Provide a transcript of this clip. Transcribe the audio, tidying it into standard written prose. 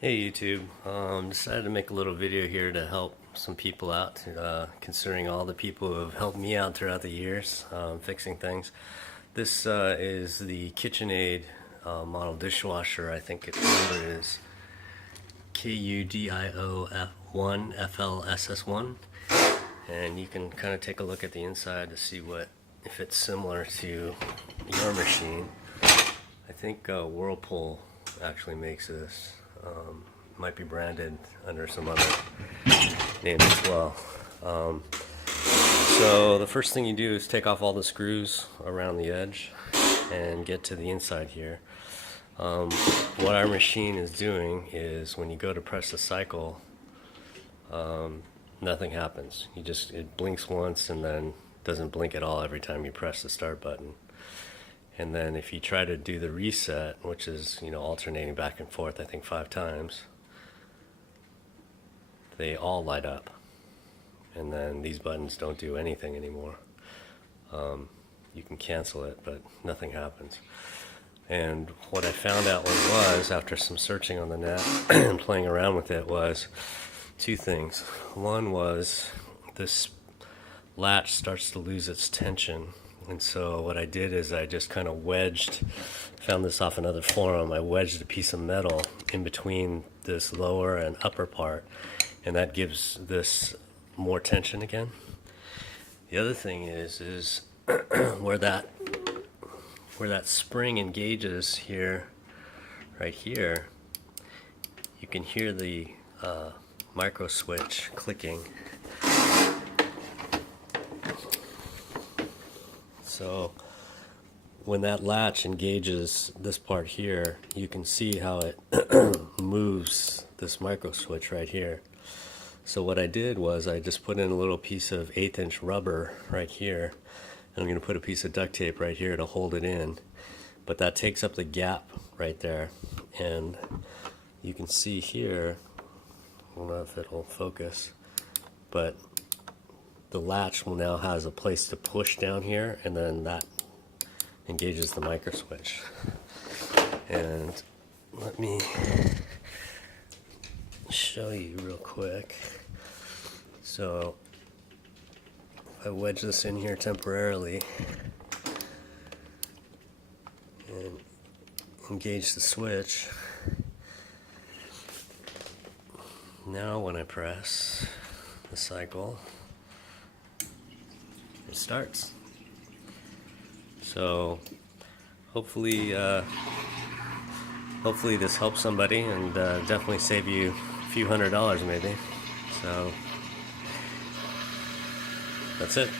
Hey YouTube, decided to make a little video here to help some people out, considering all the people who have helped me out throughout the years fixing things. This is the Kitchenaid model dishwasher. I think its number is KUDIO1FLSS1, and you can kind of take a look at the inside to see if it's similar to your machine. I think Whirlpool actually makes this. Might be branded under some other name as well. So the first thing you do is take off all the screws around the edge and get to the inside here. What our machine is doing is when you go to press the cycle, nothing happens. It blinks once and then doesn't blink at all every time you press the start button. And then if you try to do the reset, which is, alternating back and forth, I think 5 times, they all light up. And then these buttons don't do anything anymore. You can cancel it, but nothing happens. And what I found out was, after some searching on the net and playing around with it, was 2 things. One was this latch starts to lose its tension. And so what I did is I just kind of found this off another forum, I wedged a piece of metal in between this lower and upper part, and that gives this more tension again. The other thing is where that spring engages here, right here, you can hear the micro switch clicking. So when that latch engages this part here, you can see how it moves this micro switch right here. So what I did was I just put in a little piece of 1/8 inch rubber right here, and I'm going to put a piece of duct tape right here to hold it in. But that takes up the gap right there, and you can see here, I don't know if it'll focus, but the latch now has a place to push down here, and then that engages the micro switch. And let me show you real quick. So if I wedge this in here temporarily and engage the switch, now when I press the cycle, it starts. So hopefully this helps somebody, and definitely save you a few $100s maybe. So that's it.